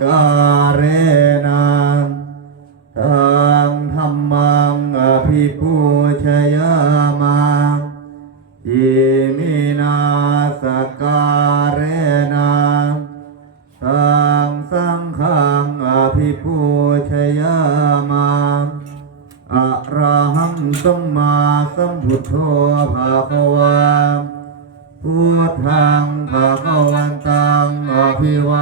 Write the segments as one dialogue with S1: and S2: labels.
S1: กาเรนังตังธรรมังอภิปูชยามาอิมินาสการเรนังตังสังฆังอภิปูชยามาอระหังสัมมาสัมพุทโธภาควาพุทธังภะควันตังอภิวา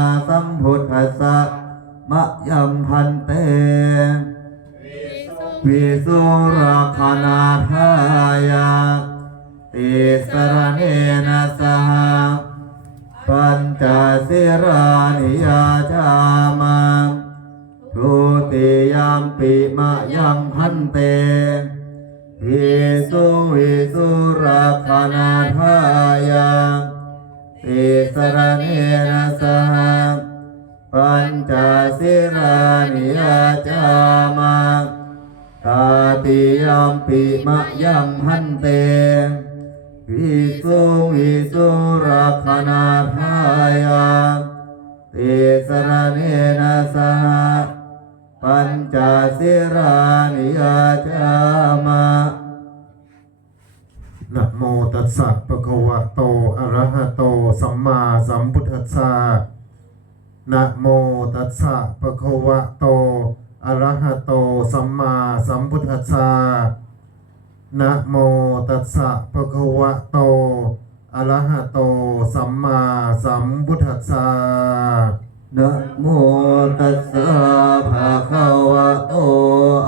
S1: มะยั นะ
S2: โมตัสสะปะคะวะโตอะระหะโตสัมมาสัมพุทธัสสะนะโมตัสสะปะคะวะโตอะระหะโตสัมมาสัมพุทธัสสะนะโมตัสสะปะคะวะโตอะระหะโตสัมมาสัมพุทธัสสะ
S1: นะโมตัสสะภะคะวะโต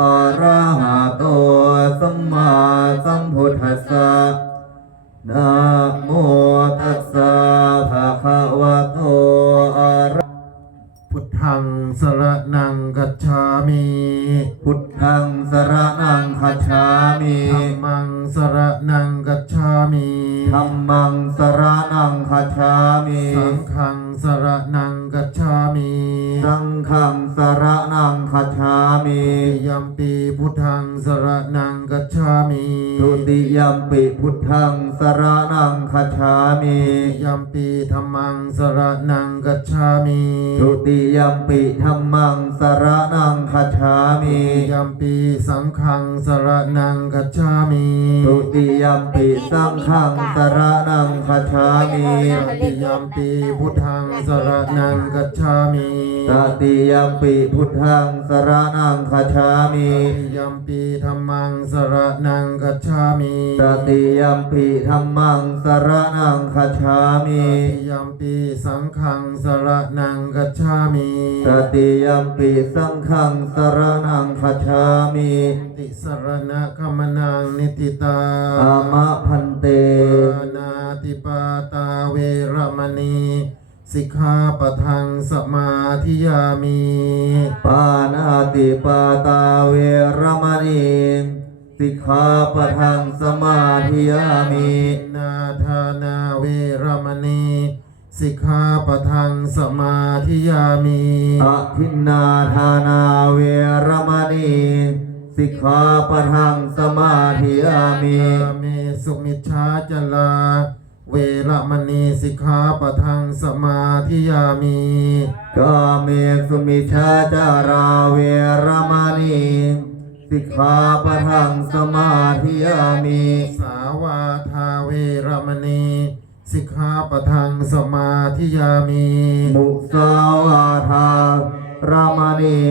S1: อะ สรณังคัจฉามิ
S2: ยัมปีพุทธังสรนังกัจฉามิ
S1: ทุติยัมปิพุทธังสรณังคัจฉามิ
S2: ยัมปีธรรมังสรนังกัจฉามิ
S1: ทุติยัมปิธัมมังสรณังคัจฉามิ
S2: ยัมปีสังฆังสรนังกัจฉามิ
S1: ทุติยัมปิสังฆังสรณังคัจฉามิ
S2: ตติยัมปีพุทธังสรนังกัจฉามิ
S1: ตติยัมปิพุทธังสรณังคัจฉามิ
S2: ตติยัมปีธรรมังสรนังกัจฉามิ
S1: ตติยัมปิธัมมังสรณังคัจฉามิ
S2: ตติยัมปีสังฆังสรนังกัจฉามิ
S1: ตติยัมปิสังฆังสรณังคัจฉามิ
S2: ติสรณะขมนังนิติตา
S1: อามะพันเต
S2: ปานาติปาตาเวรมณี สิกขาปะทังสมาธิยามี
S1: ปานาติปาตาเวรมณีสิกขาปะทังสมาธิยามิ
S2: นาธานาเวรมณีสิกขาปะทังสมาธิยามี
S1: อะทินนาทานาเวรมณีสิกขาปะทังสมาธิยามิ
S2: กาเมสุมิชฌาจลา เวรมณีสิกขาปะทังสมาธิยามี
S1: กาเมสุมิชาจาราเวรมณีสิกขาปะทังสมาธิยามิ
S2: สาวาทาเวรมณีสิกขาปะทังสมาธิยามี
S1: มุสาวาทารามณี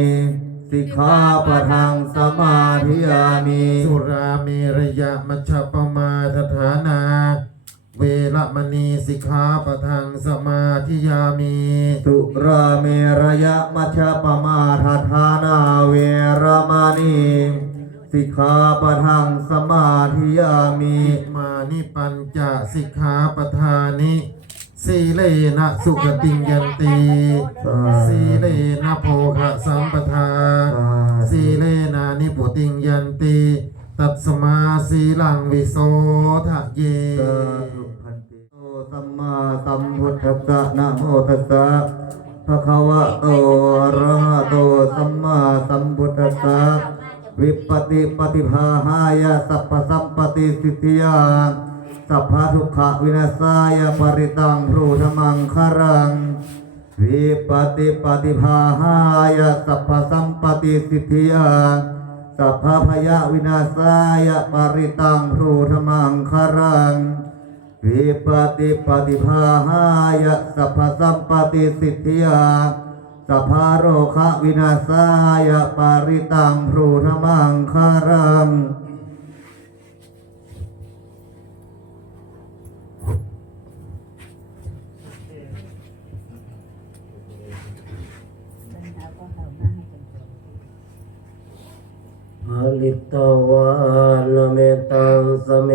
S1: สิกขาปะทังสมาธิยามิ
S2: สุราเมรยะมัชฌปปมาทฐานา เวระมณีสิกขาปะทังสมาธิยามิ
S1: สุราเมรยะมัชฌปมาทฐานาเวรมณีสิกขาปะทังสมาธิยามิ
S2: อิมานิปัญจสิกขาปทานิสีเลนะสุขติงยันติสีเลนะโภคะสัมปทาสีเลนะนิพุติงยันติตัสมาสีลังวิโสทะเย
S1: สัมมาสัมพุทธัสสะนะโมตัสสะภะคะวะโตอะระหะโตสัมมาสัมพุทธัสสะวิปปิปฏิภาหายะสัพพสัมปติสิทธิยาสัพพะทุกขวินาศายะปริตังรูธมังคารัง วิปติปฏิภาหายะสัพพสัมปติสิทธิยาสัพพพยาวินาศายะปริตังรูธมังคารัง วิปติปฏิภาหายะสัพพสัมปติสิทธิยาสัพพะโรคะวินาศายะปริตังพรูธมังคารัง
S3: ภลิตวานเมตังสเม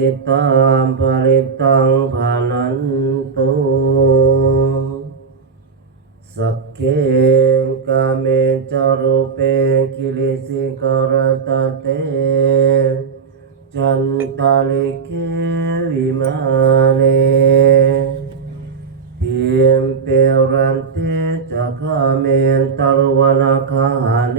S3: จิตตังภลิตังภานันตุสักเคกาเมจารุเปกิลิสิกรตเตจันตาลิเควิมาเนพิมเปรันเตจักขเมนตรวนาคาเน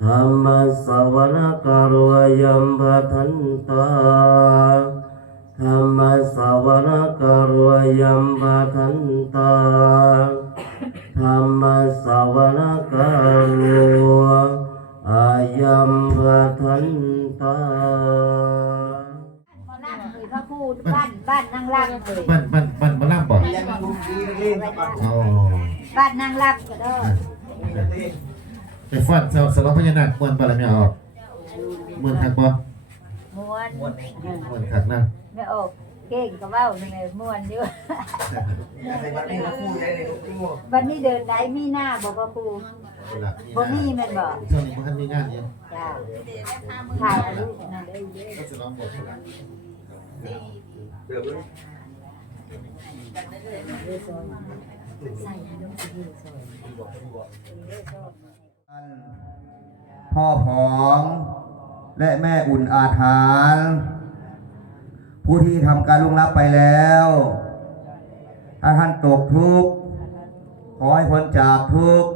S3: ธโวเมสุนันโตธรรมสวนาการวยัมบทันตาธรรมสวนาการวยัมบทันตาธรรมสวนาการวอายัมบทันตา
S4: นั่งเลยพระครูบ้านบ้านนางรักเลย
S2: บันบันบันมาล่ำบอกอ๋อ
S4: บ้านนางรักก็ได้
S2: ไปฟันเสาสลองพญานาคมวนบารมีออกมวนคักบ่
S4: ม้วน
S2: มวนคักนะ
S4: ไม่ออกเก่งก็เว้าในม้วนอยู่วันนี้เดินไหนมีหน้าบอกพระครูบ่มีแม่นบอก
S2: ช่วงนี้มันมีงานอยู่
S4: จ้าถ่ายอายุนั่นเด้อ
S2: ก็สลองบอก
S4: ใส่น้ำซีอิ๊วซอย
S1: พ่อผองและแม่อุ่นอาถารผู้ที่ทำการลุงรับไปแล้ว ถ้าท่านตกทุกข์ขอให้พ้นจากทุกข์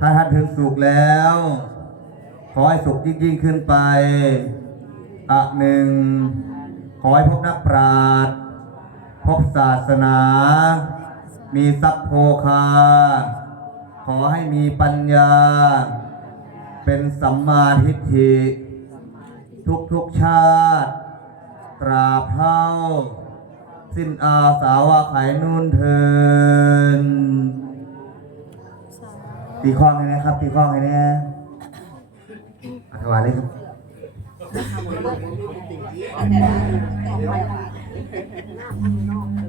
S1: ถ้าท่านถึงสุขแล้ว ขอให้สุขยิ่งยิ่งขึ้นไปอะหนึ่ง ขอให้พบนักปราชญ์พบศาสนา มีทรัพย์โภคา ขอให้มีปัญญา เป็นสัมมาทิฏฐิ ทุกทุกชาติ ตราบเท่า สิ้นอาสาวะไขนุ่นเทินตีข้องให้นะครับ ตีข้องให้แน่อธิวายเลยครับ
S4: นอก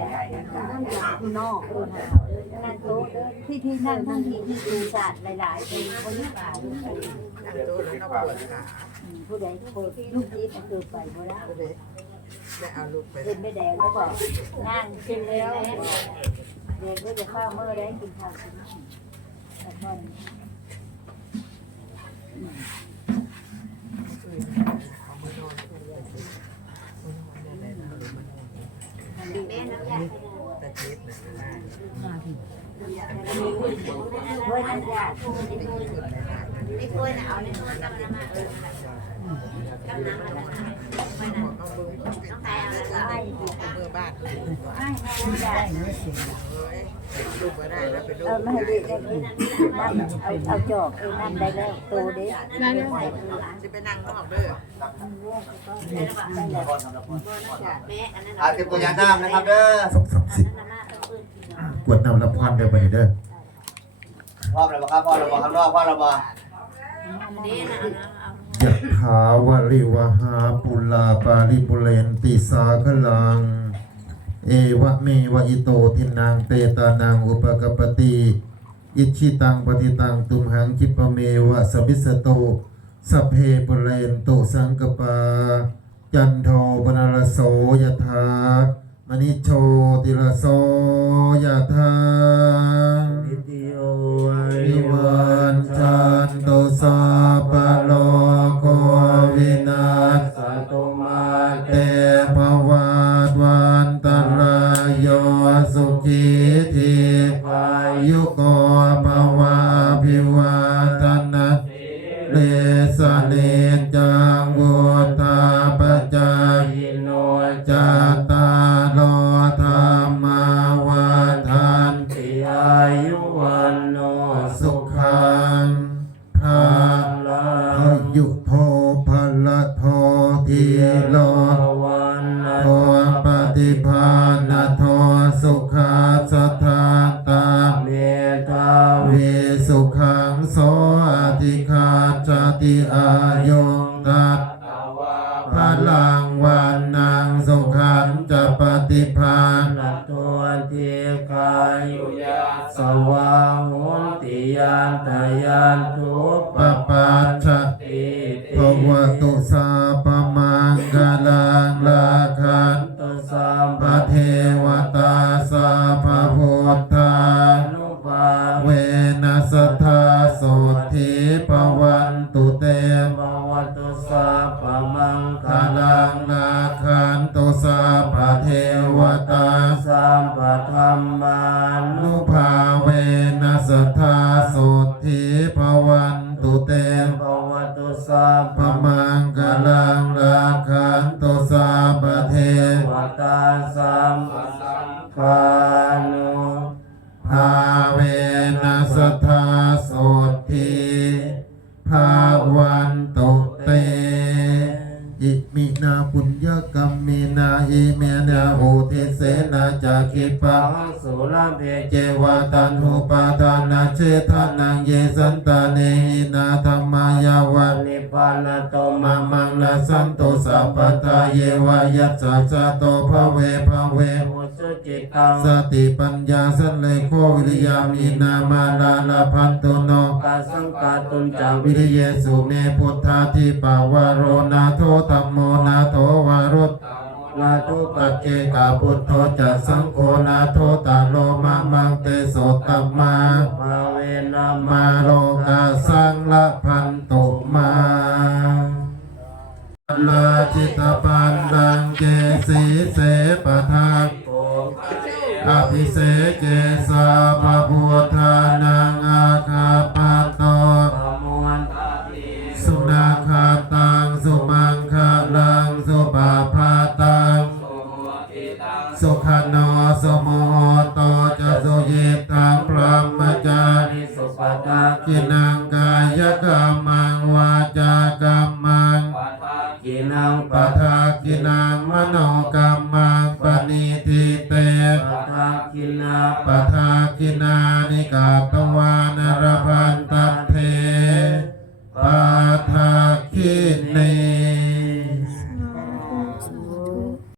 S4: นั่นโต๊ะที่ที่นั่งทั้งที่ที่ดูศาสตร์หลายๆคนคนนี้ป่าผู้ใดโคตรลูกนี้มันเกิดไปหมดแล้วเห็นไม่แดงแล้วบอกนั่งกินแล้วเด็กก็จะข้าวเมื่อได้กินข้าวกินแต่ก่อน
S5: เแม่
S4: น้ำยา
S5: ตะเกียบนะ
S4: เฮ้ยน้ำยา ไม่ควรเอาในโทรศัพท์มาเออ
S5: เอาเบอร์ต้องตายแล้วจะได้เบอร์บ้านเลย
S4: ให้ให้น้ำย
S5: ลูกก็ได้แล้วเป็นลู
S4: เออไม่ให้ดีได้ดีนั่นเอาเอาจอบเออนั่นได้แล้วโตเด้ได้แล้ว
S5: จะไปนั่งนอกเด้อ
S1: อาเก็บตัวอย่าน้ำนะครับเด้อ
S2: สองสามสิบกวดน้ำรับพรเด้อบัดนี้เด้อ
S1: พ่อเราบอกครับพ่อเราบอกข้างนอกพ่อเราบอก
S2: ยะถาวะริวหาปุลาปาริปุเรนติสาคลัง เอวะเมวะอิโตทินังเปตานังอุปกปปติ อิชิตังปฏิตังตุมหังคิปะเมวะสมิสโตสัพเพปุเรนโตสังกปา จันโทปนรโสยถามณิโชติรโสยถา
S3: ตุ
S2: สัพโลโลกวินา
S3: สัตตุมา
S2: เตภวัตวันตรายโยสุขีทีพายุโกภวาภิ
S3: วา
S2: สุขาสทา
S3: เเจ
S2: วา
S3: ตัน
S2: หุปาทานาเชทานังเยสันตาเนหินาธรรมายาวัน
S3: นิพานโต
S2: มะมังนาสันโตสัพพตาเยวายัสสะสะโตภเวภเว
S3: มุสุจิตัง
S2: สติปัญญาสันเลโควิริยามีนามาลาลาพันตุโน
S3: กาสังกาตุนจา
S2: วิ
S3: วิ
S2: ริเยสุเมพุทธาทิปาวโรนาโทธัมโมนาโทวารุต
S3: นาทุป
S2: ปัจเจกาพุทโธจะสังโฆนาโทตาโลมามังเตโสตัมมา
S3: ภาเวนะ
S2: มาโล
S3: โต
S2: จะสุยิตังพรหมจาริ
S3: สุปตา
S2: กินา